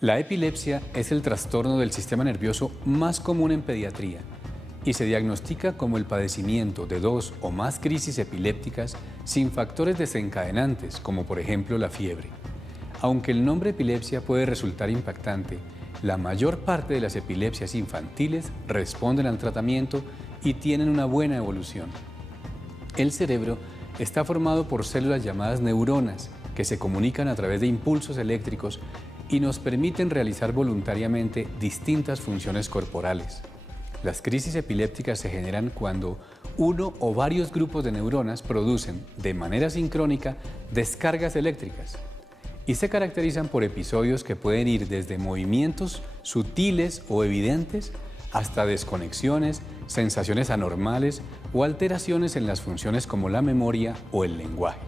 La epilepsia es el trastorno del sistema nervioso más común en pediatría y se diagnostica como el padecimiento de 2 o más crisis epilépticas sin factores desencadenantes, como por ejemplo la fiebre. Aunque el nombre epilepsia puede resultar impactante, la mayor parte de las epilepsias infantiles responden al tratamiento y tienen una buena evolución. El cerebro está formado por células llamadas neuronas que se comunican a través de impulsos eléctricos y nos permiten realizar voluntariamente distintas funciones corporales. Las crisis epilépticas se generan cuando uno o varios grupos de neuronas producen de manera sincrónica descargas eléctricas y se caracterizan por episodios que pueden ir desde movimientos sutiles o evidentes hasta desconexiones, sensaciones anormales o alteraciones en las funciones como la memoria o el lenguaje.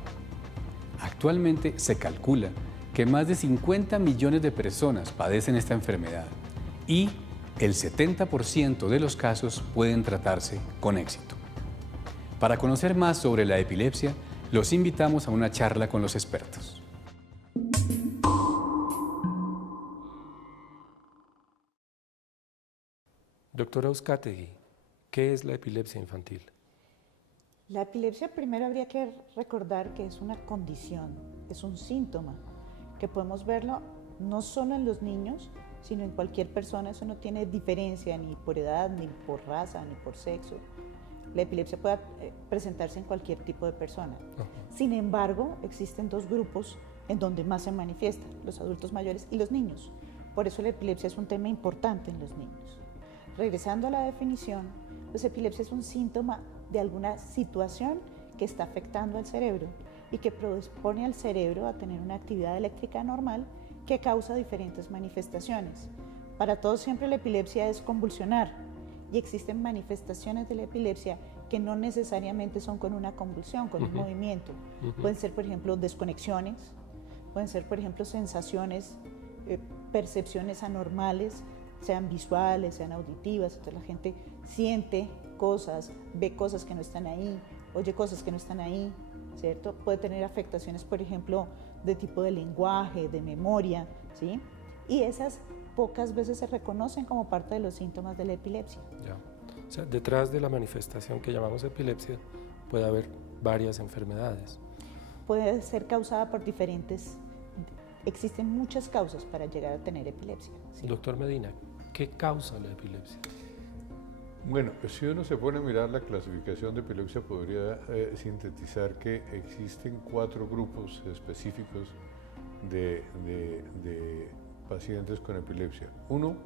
Actualmente se calcula que más de 50 millones de personas padecen esta enfermedad y el 70% de los casos pueden tratarse con éxito. Para conocer más sobre la epilepsia, los invitamos a una charla con los expertos. Doctora Uzcategui, ¿qué es la epilepsia infantil? La epilepsia primero habría que recordar que es una condición, es un síntoma, que podemos verlo no solo en los niños, sino en cualquier persona. Eso no tiene diferencia ni por edad, ni por raza, ni por sexo. La epilepsia puede presentarse en cualquier tipo de persona. Sin embargo, existen dos grupos en donde más se manifiesta, los adultos mayores y los niños. Por eso la epilepsia es un tema importante en los niños. Regresando a la definición, pues epilepsia es un síntoma de alguna situación que está afectando al cerebro y que predispone al cerebro a tener una actividad eléctrica normal que causa diferentes manifestaciones. Para todos siempre la epilepsia es convulsionar y existen manifestaciones de la epilepsia que no necesariamente son con una convulsión, con un movimiento. Pueden ser, por ejemplo, desconexiones, pueden ser, por ejemplo, sensaciones, percepciones anormales, sean visuales, sean auditivas. Entonces la gente siente cosas, ve cosas que no están ahí, oye cosas que no están ahí, ¿cierto? Puede tener afectaciones, por ejemplo, de tipo de lenguaje, de memoria, ¿sí? Y esas pocas veces se reconocen como parte de los síntomas de la epilepsia. Ya. O sea, detrás de la manifestación que llamamos epilepsia puede haber varias enfermedades. Puede ser causada por existen muchas causas para llegar a tener epilepsia, ¿sí? Doctor Medina, ¿qué causa la epilepsia? Bueno, si uno se pone a mirar la clasificación de epilepsia, podría sintetizar que existen 4 grupos específicos de pacientes con epilepsia. Uno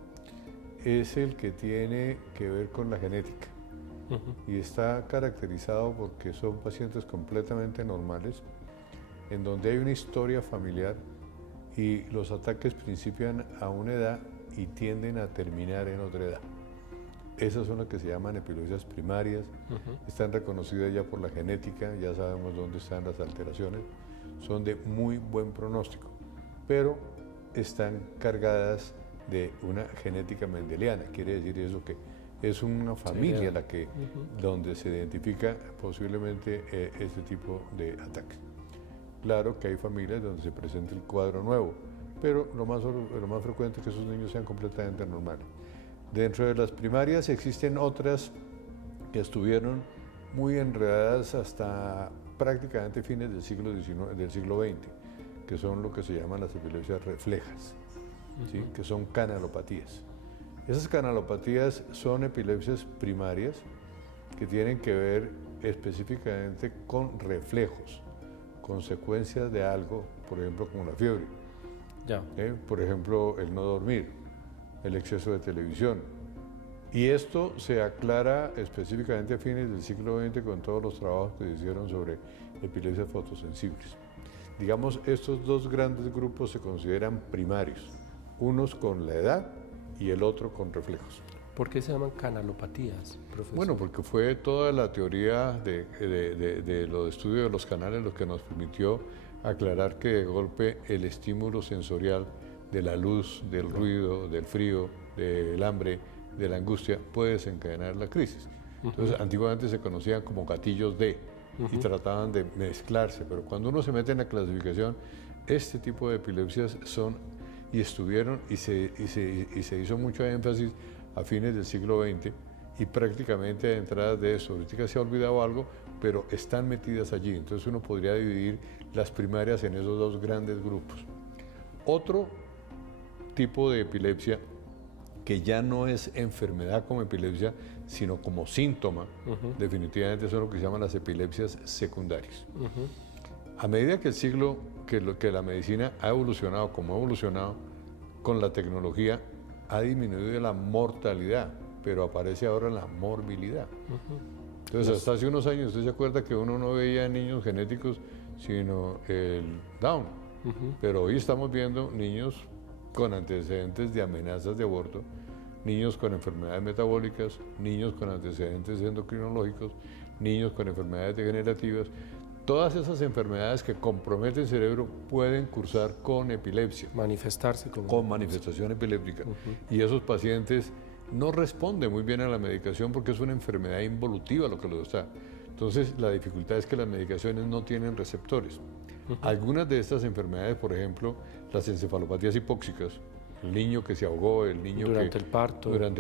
es el que tiene que ver con la genética y está caracterizado porque son pacientes completamente normales, en donde hay una historia familiar y los ataques principian a una edad y tienden a terminar en otra edad. Esas son las que se llaman epilepsias primarias, están reconocidas ya por la genética, ya sabemos dónde están las alteraciones, son de muy buen pronóstico, pero están cargadas de una genética mendeliana. Quiere decir eso que es una familia la que, donde se identifica posiblemente este tipo de ataque. Claro que hay familias donde se presenta el cuadro nuevo, pero lo más frecuente es que esos niños sean completamente normales. Dentro de las primarias existen otras que estuvieron muy enredadas hasta prácticamente fines del siglo XX, que son lo que se llaman las epilepsias reflejas, ¿sí? Que son canalopatías. Esas canalopatías son epilepsias primarias que tienen que ver específicamente con reflejos, consecuencias de algo, por ejemplo, como la fiebre, por ejemplo, el no dormir, el exceso de televisión. Y esto se aclara específicamente a fines del siglo XX con todos los trabajos que se hicieron sobre epilepsias fotosensibles. Digamos, estos dos grandes grupos se consideran primarios, unos con la edad y el otro con reflejos. ¿Por qué se llaman canalopatías, profesor? Bueno, porque fue toda la teoría de los estudios de los canales lo que nos permitió aclarar que de golpe el estímulo sensorial de la luz, del ruido, del frío, del hambre, de la angustia, puede desencadenar la crisis. Entonces, antiguamente se conocían como gatillos y trataban de mezclarse, pero cuando uno se mete en la clasificación, este tipo de epilepsias son y estuvieron, y se hizo mucho énfasis a fines del siglo XX, y prácticamente a entradas de eso. Ahorita se ha olvidado algo, pero están metidas allí. Entonces uno podría dividir las primarias en esos dos grandes grupos. Otro tipo de epilepsia, que ya no es enfermedad como epilepsia, sino como síntoma, definitivamente son lo que se llaman las epilepsias secundarias. A medida que que la medicina ha evolucionado como ha evolucionado, con la tecnología ha disminuido la mortalidad, pero aparece ahora la morbilidad. Entonces, hasta hace unos años, usted se acuerda que uno no veía niños genéticos, sino el Down. Pero hoy estamos viendo niños con antecedentes de amenazas de aborto, niños con enfermedades metabólicas, niños con antecedentes endocrinológicos, niños con enfermedades degenerativas. Todas esas enfermedades que comprometen el cerebro pueden cursar con epilepsia. Manifestarse con manifestación epiléptica. Y esos pacientes no responden muy bien a la medicación porque es una enfermedad involutiva lo que los da. Entonces, la dificultad es que las medicaciones no tienen receptores. Algunas de estas enfermedades, por ejemplo, las encefalopatías hipóxicas, el niño que se ahogó, el niño durante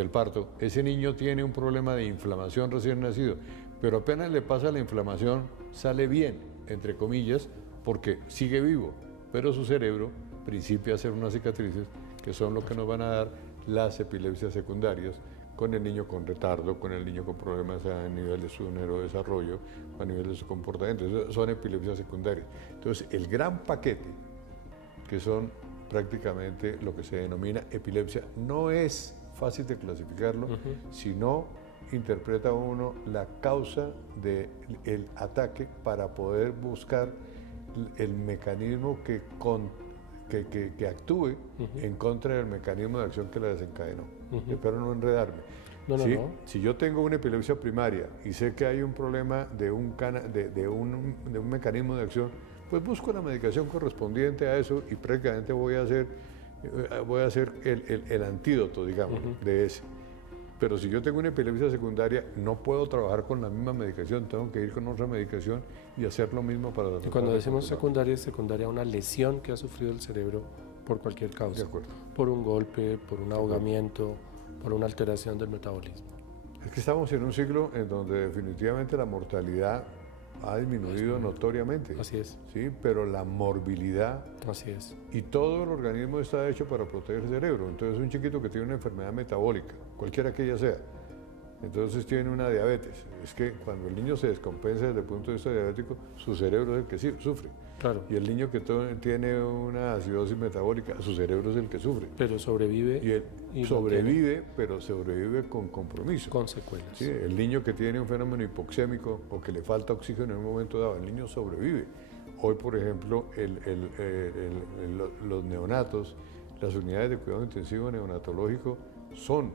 el parto, ese niño tiene un problema de inflamación recién nacido, pero apenas le pasa la inflamación, sale bien, entre comillas, porque sigue vivo, pero su cerebro principia a hacer unas cicatrices que son lo que nos van a dar las epilepsias secundarias, con el niño con retardo, con el niño con problemas a nivel de su neurodesarrollo, a nivel de su comportamiento. Eso son epilepsias secundarias. Entonces, el gran paquete, que son prácticamente lo que se denomina epilepsia, no es fácil de clasificarlo, si no interpreta uno la causa del ataque para poder buscar el mecanismo que actúe en contra del mecanismo de acción que la desencadenó. Espero no enredarme. Si yo tengo una epilepsia primaria y sé que hay un problema de un mecanismo de acción, pues busco la medicación correspondiente a eso y prácticamente voy a hacer el antídoto, digamos, de ese. Pero si yo tengo una epilepsia secundaria, no puedo trabajar con la misma medicación, tengo que ir con otra medicación y hacer lo mismo para tratar. Y cuando decimos secundaria, es secundaria a una lesión que ha sufrido el cerebro por cualquier causa. De acuerdo. Por un golpe, por un ahogamiento, por una alteración del metabolismo. Es que estamos en un siglo en donde definitivamente la mortalidad ha disminuido notoriamente. Así es. Sí, pero la morbilidad. Así es. Y todo el organismo está hecho para proteger el cerebro. Entonces, un chiquito que tiene una enfermedad metabólica, cualquiera que ella sea, entonces tiene una diabetes. Es que cuando el niño se descompensa desde el punto de vista diabético, su cerebro es el que sufre. Claro. Y el niño que tiene una acidosis metabólica, su cerebro es el que sufre. Pero sobrevive. Y él sobrevive, pero sobrevive con compromiso. Con secuelas. Sí, el niño que tiene un fenómeno hipoxémico o que le falta oxígeno en un momento dado, el niño sobrevive. Hoy, por ejemplo, los neonatos, las unidades de cuidado intensivo neonatológico son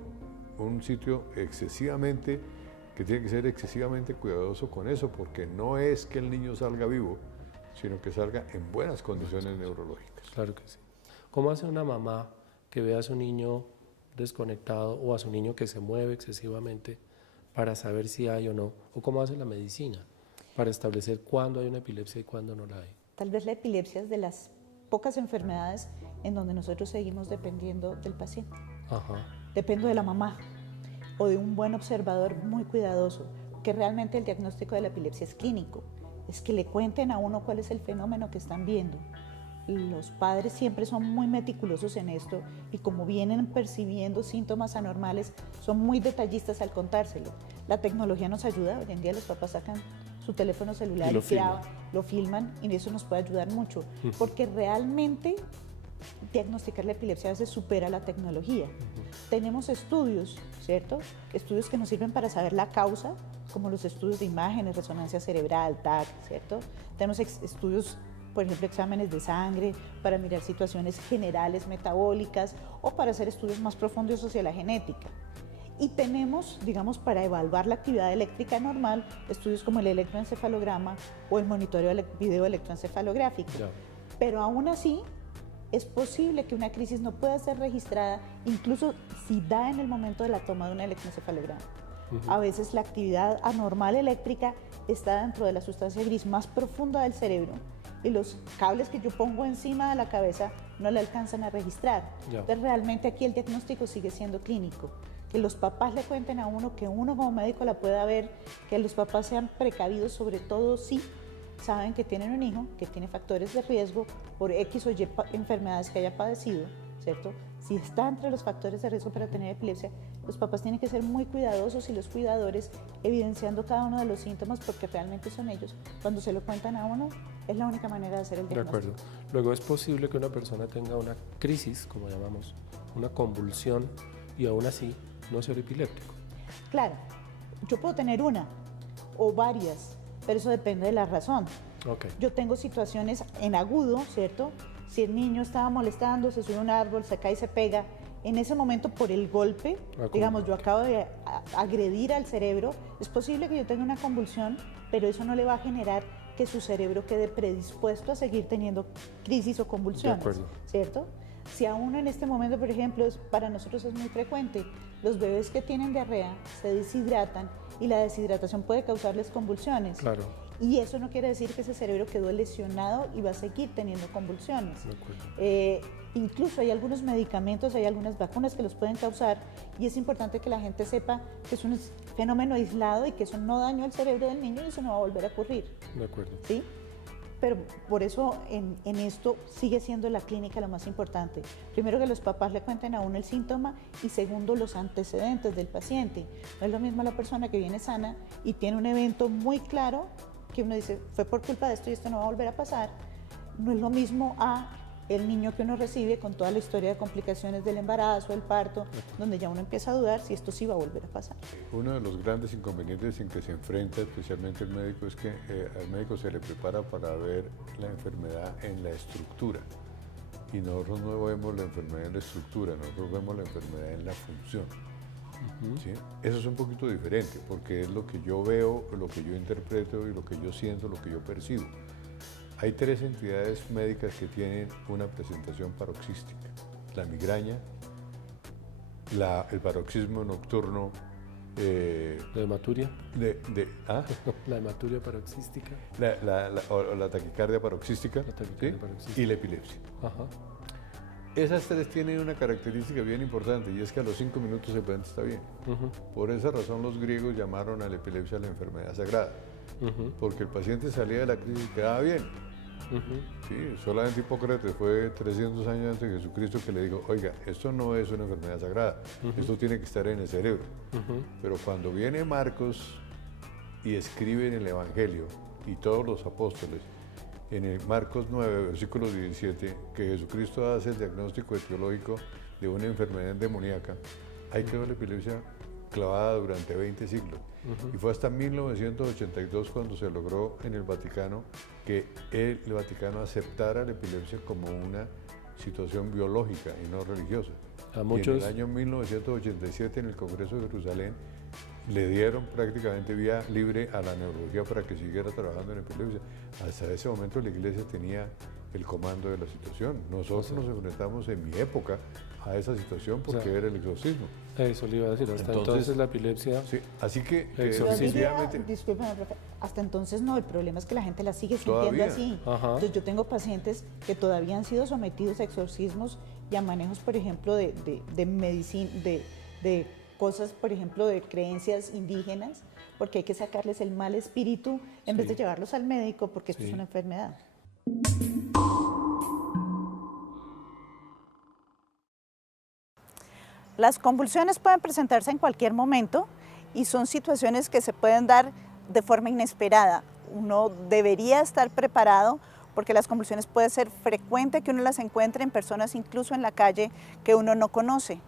un sitio que tiene que ser excesivamente cuidadoso con eso, porque no es que el niño salga vivo, sino que salga en buenas condiciones neurológicas. Claro que sí. ¿Cómo hace una mamá que ve a su niño desconectado o a su niño que se mueve excesivamente para saber si hay o no? ¿O cómo hace la medicina para establecer cuándo hay una epilepsia y cuándo no la hay? Tal vez la epilepsia es de las pocas enfermedades en donde nosotros seguimos dependiendo del paciente. Dependo de la mamá o de un buen observador muy cuidadoso, que realmente el diagnóstico de la epilepsia es clínico. Es que le cuenten a uno cuál es el fenómeno que están viendo. Los padres siempre son muy meticulosos en esto y como vienen percibiendo síntomas anormales, son muy detallistas al contárselo. La tecnología nos ayuda, hoy en día los papás sacan su teléfono celular y lo filman y eso nos puede ayudar mucho, porque realmente diagnosticar la epilepsia a veces supera la tecnología. Tenemos estudios, ¿cierto? Estudios que nos sirven para saber la causa, como los estudios de imágenes, resonancia cerebral, TAC, ¿cierto? Tenemos estudios, por ejemplo, exámenes de sangre para mirar situaciones generales metabólicas o para hacer estudios más profundos hacia la genética. Y tenemos, digamos, para evaluar la actividad eléctrica normal, estudios como el electroencefalograma o el monitoreo video electroencefalográfico. Yeah. Pero aún así, es posible que una crisis no pueda ser registrada, incluso si da en el momento de la toma de un electroencefalograma. A veces la actividad anormal eléctrica está dentro de la sustancia gris más profunda del cerebro y los cables que yo pongo encima de la cabeza no le alcanzan a registrar. Ya. Entonces realmente aquí el diagnóstico sigue siendo clínico. Que los papás le cuenten a uno, que uno como médico la pueda ver, que los papás sean precavidos, sobre todo si saben que tienen un hijo que tiene factores de riesgo por X o Y enfermedades que haya padecido, ¿cierto? Si está entre los factores de riesgo para tener epilepsia, los papás tienen que ser muy cuidadosos y los cuidadores evidenciando cada uno de los síntomas, porque realmente son ellos. Cuando se lo cuentan a uno, es la única manera de hacer el De diagnóstico. acuerdo. Luego es posible que una persona tenga una crisis, como llamamos, una convulsión, y aún así no ser epiléptico. Claro, yo puedo tener una o varias, pero eso depende de la razón. Okay. Yo tengo situaciones en agudo, ¿cierto? Si el niño estaba molestando, se sube a un árbol, se cae y se pega, en ese momento por el golpe, digamos, yo acabo de agredir al cerebro, es posible que yo tenga una convulsión, pero eso no le va a generar que su cerebro quede predispuesto a seguir teniendo crisis o convulsiones, ¿cierto? Si aún en este momento, por ejemplo, para nosotros es muy frecuente, los bebés que tienen diarrea se deshidratan y la deshidratación puede causarles convulsiones. Claro. Y eso no quiere decir que ese cerebro quedó lesionado y va a seguir teniendo convulsiones. Incluso hay algunos medicamentos, hay algunas vacunas que los pueden causar, y es importante que la gente sepa que es un fenómeno aislado y que eso no dañó el cerebro del niño y eso no va a volver a ocurrir. De acuerdo. ¿Sí? Pero por eso en esto sigue siendo la clínica lo más importante. Primero, que los papás le cuenten a uno el síntoma, y segundo, los antecedentes del paciente. No es lo mismo la persona que viene sana y tiene un evento muy claro que uno dice, fue por culpa de esto y esto no va a volver a pasar. No es lo mismo a el niño que uno recibe con toda la historia de complicaciones del embarazo, del parto, donde ya uno empieza a dudar si esto sí va a volver a pasar. Uno de los grandes inconvenientes en que se enfrenta especialmente el médico es que al médico se le prepara para ver la enfermedad en la estructura, y nosotros no vemos la enfermedad en la estructura, nosotros vemos la enfermedad en la función. ¿Sí? Eso es un poquito diferente, porque es lo que yo veo, lo que yo interpreto y lo que yo siento, lo que yo percibo. Hay 3 entidades médicas que tienen una presentación paroxística: la migraña, el paroxismo nocturno, ¿La hematuria? ¿Ah? La hematuria paroxística. La taquicardia paroxística, La taquicardia ¿sí? paroxística. Y la epilepsia. Ajá. Esas 3 tienen una característica bien importante, y es que a los 5 minutos el paciente está bien. Por esa razón los griegos llamaron a la epilepsia la enfermedad sagrada, porque el paciente salía de la crisis y quedaba bien. Sí, solamente Hipócrates fue 300 años antes de Jesucristo que le dijo, oiga, esto no es una enfermedad sagrada, esto tiene que estar en el cerebro. Pero cuando viene Marcos y escribe en el Evangelio, y todos los apóstoles, en el Marcos 9, versículo 17, que Jesucristo hace el diagnóstico etiológico de una enfermedad demoníaca, ahí quedó la epilepsia clavada durante 20 siglos. Y fue hasta 1982 cuando se logró en el Vaticano que el Vaticano aceptara la epilepsia como una situación biológica y no religiosa. Y en el año 1987, en el Congreso de Jerusalén, le dieron prácticamente vía libre a la neurología para que siguiera trabajando en epilepsia. Hasta ese momento la Iglesia tenía el comando de la situación. Nosotros nos enfrentamos en mi época a esa situación porque era el exorcismo. Eso le iba a decir, hasta entonces la epilepsia... Sí, así que... Discúlpeme, profe, hasta entonces no, el problema es que la gente la sigue sintiendo así. Entonces yo tengo pacientes que todavía han sido sometidos a exorcismos y a manejos, por ejemplo, de medicina, de cosas, por ejemplo, de creencias indígenas, porque hay que sacarles el mal espíritu en vez de llevarlos al médico, porque esto es una enfermedad. Las convulsiones pueden presentarse en cualquier momento y son situaciones que se pueden dar de forma inesperada. Uno debería estar preparado porque las convulsiones puede ser frecuente que uno las encuentre en personas incluso en la calle que uno no conoce.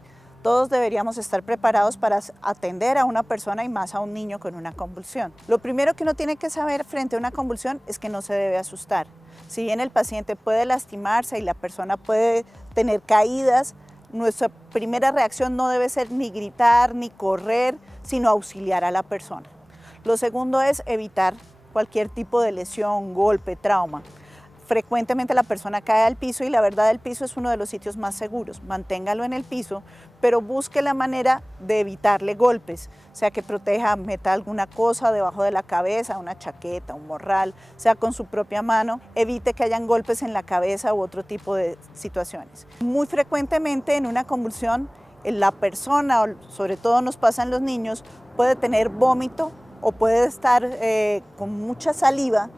Todos deberíamos estar preparados para atender a una persona y más a un niño con una convulsión. Lo primero que uno tiene que saber frente a una convulsión es que no se debe asustar. Si bien el paciente puede lastimarse y la persona puede tener caídas, nuestra primera reacción no debe ser ni gritar ni correr, sino auxiliar a la persona. Lo segundo es evitar cualquier tipo de lesión, golpe, trauma. frecuentemente la persona cae al piso y la verdad el piso es uno de los sitios más seguros. Manténgalo en el piso, pero busque la manera de evitarle golpes, o sea que proteja, meta alguna cosa debajo de la cabeza, una chaqueta, un morral, sea con su propia mano, evite que hayan golpes en la cabeza u otro tipo de situaciones. Muy frecuentemente en una convulsión la persona, sobre todo nos pasa en los niños, puede tener vómito o puede estar con mucha saliva.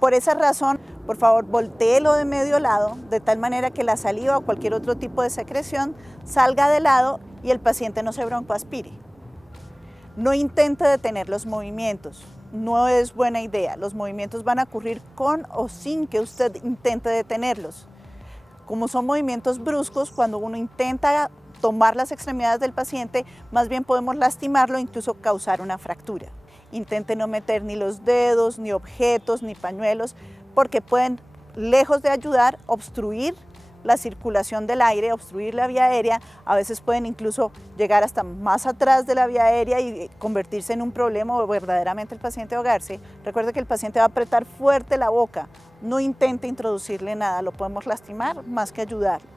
Por esa razón, por favor, voltéelo de medio lado, de tal manera que la saliva o cualquier otro tipo de secreción salga de lado y el paciente no se broncoaspire. No intente detener los movimientos, no es buena idea. Los movimientos van a ocurrir con o sin que usted intente detenerlos. Como son movimientos bruscos, cuando uno intenta tomar las extremidades del paciente, más bien podemos lastimarlo e incluso causar una fractura. Intente no meter ni los dedos, ni objetos, ni pañuelos, porque pueden, lejos de ayudar, obstruir la circulación del aire, obstruir la vía aérea, a veces pueden incluso llegar hasta más atrás de la vía aérea y convertirse en un problema o verdaderamente el paciente ahogarse. Recuerde que el paciente va a apretar fuerte la boca, no intente introducirle nada, lo podemos lastimar más que ayudarlo.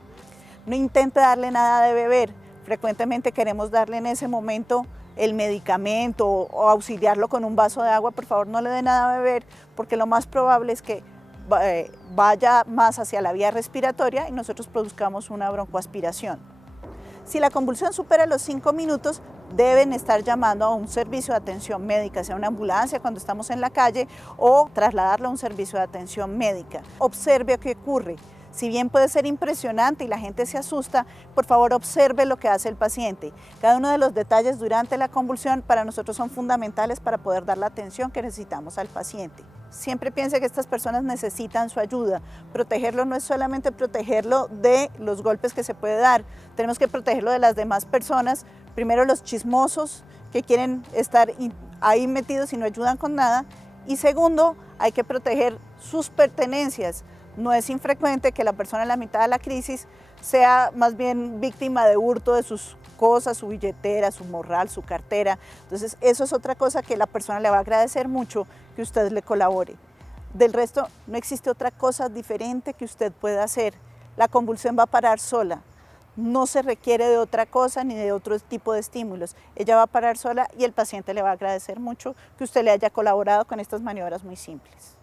No intente darle nada de beber, frecuentemente queremos darle en ese momento el medicamento o auxiliarlo con un vaso de agua. Por favor, no le dé nada a beber, porque lo más probable es que vaya más hacia la vía respiratoria y nosotros produzcamos una broncoaspiración. Si la convulsión supera los 5 minutos, deben estar llamando a un servicio de atención médica, sea una ambulancia cuando estamos en la calle o trasladarlo a un servicio de atención médica. Observe qué ocurre. Si bien puede ser impresionante y la gente se asusta, por favor observe lo que hace el paciente. Cada uno de los detalles durante la convulsión para nosotros son fundamentales para poder dar la atención que necesitamos al paciente. Siempre piense que estas personas necesitan su ayuda. Protegerlo no es solamente protegerlo de los golpes que se puede dar, tenemos que protegerlo de las demás personas. Primero los chismosos que quieren estar ahí metidos y no ayudan con nada. Y segundo, hay que proteger sus pertenencias. No es infrecuente que la persona en la mitad de la crisis sea más bien víctima de hurto de sus cosas, su billetera, su morral, su cartera. Entonces, eso es otra cosa que la persona le va a agradecer mucho que usted le colabore. Del resto, no existe otra cosa diferente que usted pueda hacer. La convulsión va a parar sola. No se requiere de otra cosa ni de otro tipo de estímulos. Ella va a parar sola y el paciente le va a agradecer mucho que usted le haya colaborado con estas maniobras muy simples.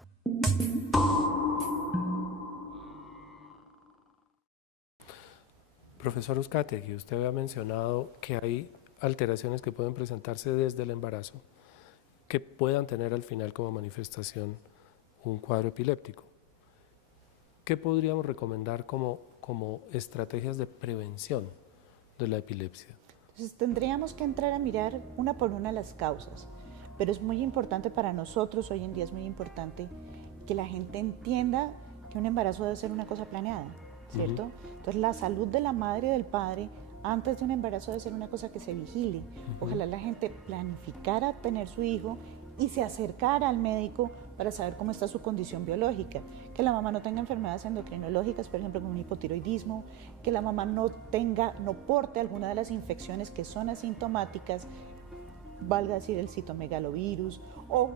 Profesor Uzcategui, usted había mencionado que hay alteraciones que pueden presentarse desde el embarazo que puedan tener al final como manifestación un cuadro epiléptico. ¿Qué podríamos recomendar como estrategias de prevención de la epilepsia? Entonces tendríamos que entrar a mirar una por una las causas, pero es muy importante para nosotros, hoy en día es muy importante que la gente entienda que un embarazo debe ser una cosa planeada, ¿cierto? Entonces la salud de la madre y del padre antes de un embarazo debe ser una cosa que se vigile. Ojalá la gente planificara tener su hijo y se acercara al médico para saber cómo está su condición biológica, que la mamá no tenga enfermedades endocrinológicas, por ejemplo, como un hipotiroidismo, que la mamá no porte alguna de las infecciones que son asintomáticas, valga decir el citomegalovirus, o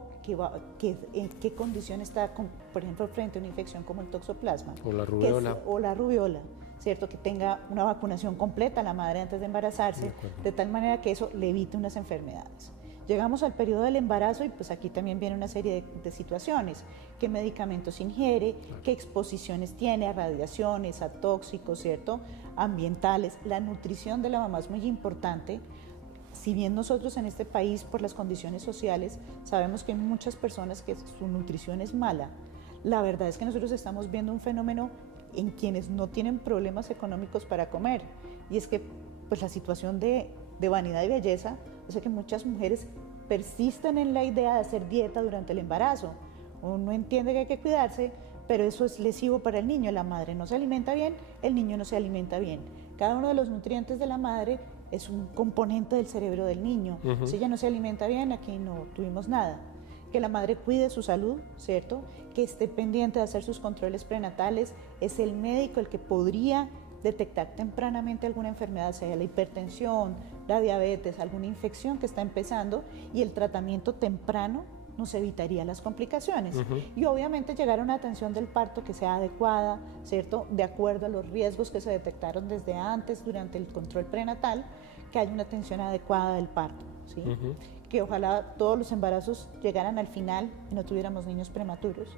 en qué condición está, por ejemplo, frente a una infección como el toxoplasma. O la rubiola. O la rubiola, ¿cierto? Que tenga una vacunación completa la madre antes de embarazarse, de tal manera que eso le evite unas enfermedades. Llegamos al periodo del embarazo y pues aquí también viene una serie de situaciones. ¿Qué medicamentos ingiere? ¿Qué exposiciones tiene a radiaciones, a tóxicos, ¿cierto? Ambientales. La nutrición de la mamá es muy importante. Si bien nosotros en este país, por las condiciones sociales, sabemos que hay muchas personas que su nutrición es mala, la verdad es que nosotros estamos viendo un fenómeno en quienes no tienen problemas económicos para comer. Y es que pues la situación de vanidad y belleza hace que muchas mujeres persisten en la idea de hacer dieta durante el embarazo. Uno entiende que hay que cuidarse, pero eso es lesivo para el niño. La madre no se alimenta bien, el niño no se alimenta bien. Cada uno de los nutrientes de la madre es un componente del cerebro del niño. Si ella no se alimenta bien, aquí no tuvimos nada. Que la madre cuide su salud, ¿cierto? Que esté pendiente de hacer sus controles prenatales. Es el médico el que podría detectar tempranamente alguna enfermedad, sea la hipertensión, la diabetes, alguna infección que está empezando, y el tratamiento temprano nos evitaría las complicaciones. Y obviamente llegar a una atención del parto que sea adecuada, ¿cierto? De acuerdo a los riesgos que se detectaron desde antes, durante el control prenatal, que haya una atención adecuada del parto, ¿sí? Que ojalá todos los embarazos llegaran al final y no tuviéramos niños prematuros.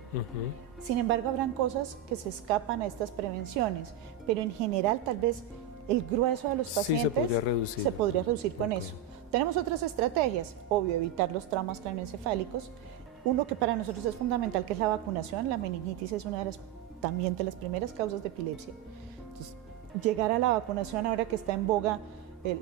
Sin embargo, habrán cosas que se escapan a estas prevenciones, pero en general tal vez el grueso de los pacientes se podría reducir con eso. Tenemos otras estrategias, obvio, evitar los traumas craneoencefálicos. Uno que para nosotros es fundamental, que es la vacunación. La meningitis es una de también de las primeras causas de epilepsia. Entonces, llegar a la vacunación ahora que está en boga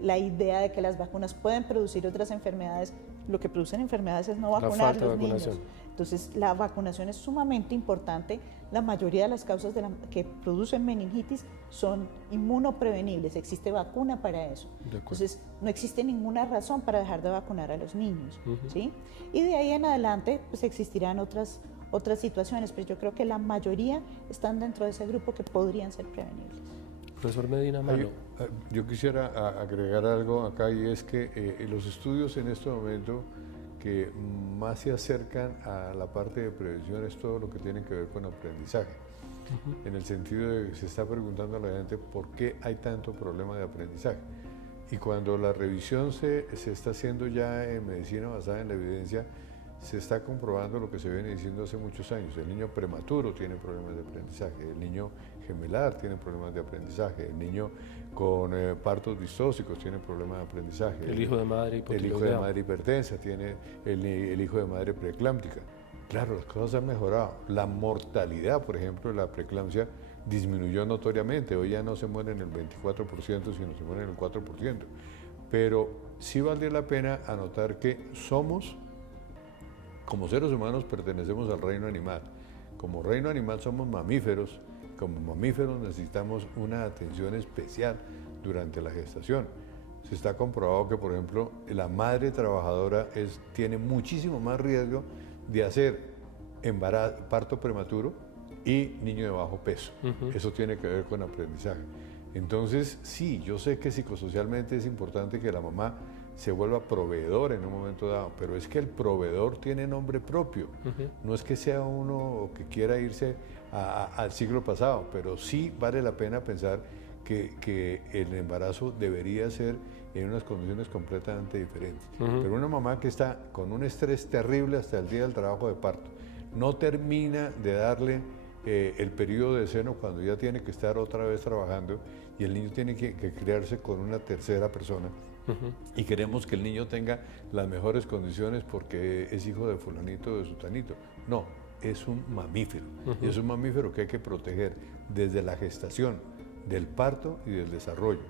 la idea de que las vacunas pueden producir otras enfermedades, lo que producen enfermedades es no vacunar a los niños. Entonces, la vacunación es sumamente importante. La mayoría de las causas que producen meningitis son inmunoprevenibles, existe vacuna para eso. Entonces, no existe ninguna razón para dejar de vacunar a los niños, ¿sí? Y de ahí en adelante, pues existirán otras situaciones, pero yo creo que la mayoría están dentro de ese grupo que podrían ser prevenibles. Profesor Medina Malo. Yo quisiera agregar algo acá, y es que los estudios en este momento que más se acercan a la parte de prevención es todo lo que tiene que ver con aprendizaje. En el sentido de que se está preguntando a la gente por qué hay tanto problema de aprendizaje. Y cuando la revisión se está haciendo ya en medicina basada en la evidencia, se está comprobando lo que se viene diciendo hace muchos años. El niño prematuro tiene problemas de aprendizaje, el niño gemelar tiene problemas de aprendizaje, el niño con partos distóxicos tiene problemas de aprendizaje. El hijo de madre hipotiroidea. El hijo de madre hipertensa, tiene el hijo de madre preeclámptica. Claro, las cosas han mejorado. La mortalidad, por ejemplo, de la preeclampsia disminuyó notoriamente. Hoy ya no se mueren el 24%, sino se mueren el 4%. Pero sí vale la pena anotar que somos, como seres humanos, pertenecemos al reino animal. Como reino animal somos mamíferos. Como mamíferos necesitamos una atención especial durante la gestación. Se está comprobado que, por ejemplo, la madre trabajadora tiene muchísimo más riesgo de hacer parto prematuro y niño de bajo peso. Eso tiene que ver con aprendizaje. Entonces, sí, yo sé que psicosocialmente es importante que la mamá se vuelva proveedor en un momento dado, pero es que el proveedor tiene nombre propio. No es que sea uno que quiera irse al siglo pasado, pero sí vale la pena pensar que el embarazo debería ser en unas condiciones completamente diferentes. Pero una mamá que está con un estrés terrible hasta el día del trabajo de parto, no termina de darle el periodo de seno cuando ya tiene que estar otra vez trabajando, y el niño tiene que criarse con una tercera persona, y queremos que el niño tenga las mejores condiciones porque es hijo de fulanito o de sutanito. No, es un mamífero, y es un mamífero que hay que proteger desde la gestación, del parto y del desarrollo.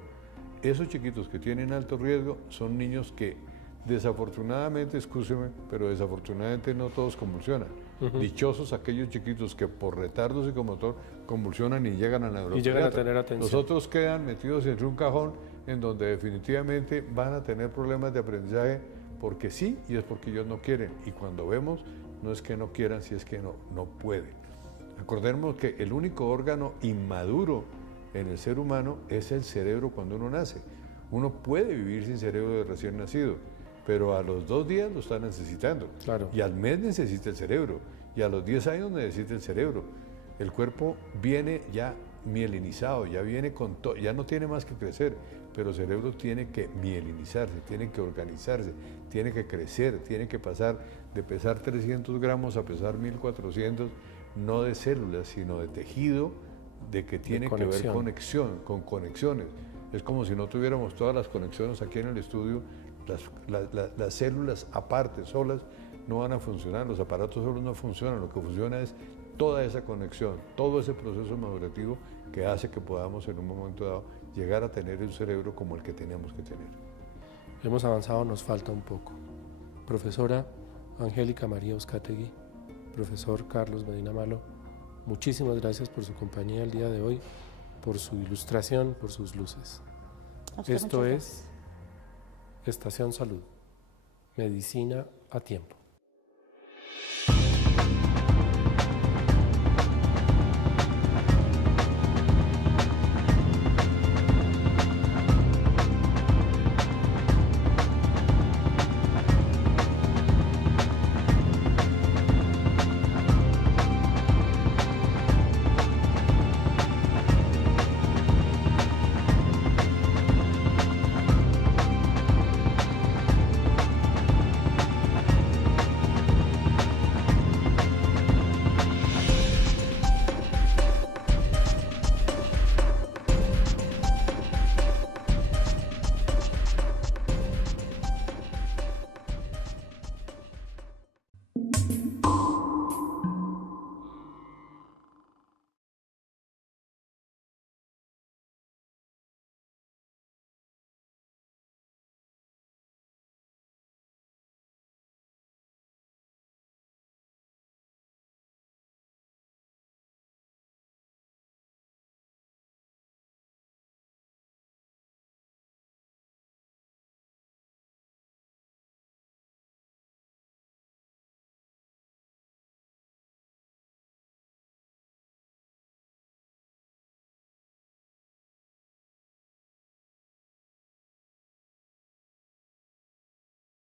Esos chiquitos que tienen alto riesgo son niños que desafortunadamente, excúseme, pero desafortunadamente no todos convulsionan. Dichosos aquellos chiquitos que por retardo psicomotor convulsionan y llegan a neuropediatra. Y llegan a tener atención. Los otros quedan metidos en un cajón en donde definitivamente van a tener problemas de aprendizaje porque sí, y es porque ellos no quieren. Y cuando vemos, no es que no quieran, si es que no pueden. Acordemos que el único órgano inmaduro en el ser humano es el cerebro cuando uno nace. Uno puede vivir sin cerebro de recién nacido, pero a los 2 días lo está necesitando. Claro. Y al mes necesita el cerebro, y a los 10 años necesita el cerebro. El cuerpo viene ya mielinizado, ya viene ya no tiene más que crecer, pero el cerebro tiene que mielinizarse, tiene que organizarse, tiene que crecer, tiene que pasar de pesar 300 gramos a pesar 1400, no de células, sino de tejido, de que tiene que ver con conexiones. Es como si no tuviéramos todas las conexiones aquí en el estudio. Las células aparte, solas, no van a funcionar, los aparatos solos no funcionan, lo que funciona es toda esa conexión, todo ese proceso madurativo que hace que podamos en un momento dado llegar a tener un cerebro como el que tenemos que tener. Hemos avanzado, nos falta un poco. Profesora Angélica María Uzcategui, profesor Carlos Medina Malo, muchísimas gracias por su compañía el día de hoy, por su ilustración, por sus luces. Esto es Estación Salud, medicina a tiempo.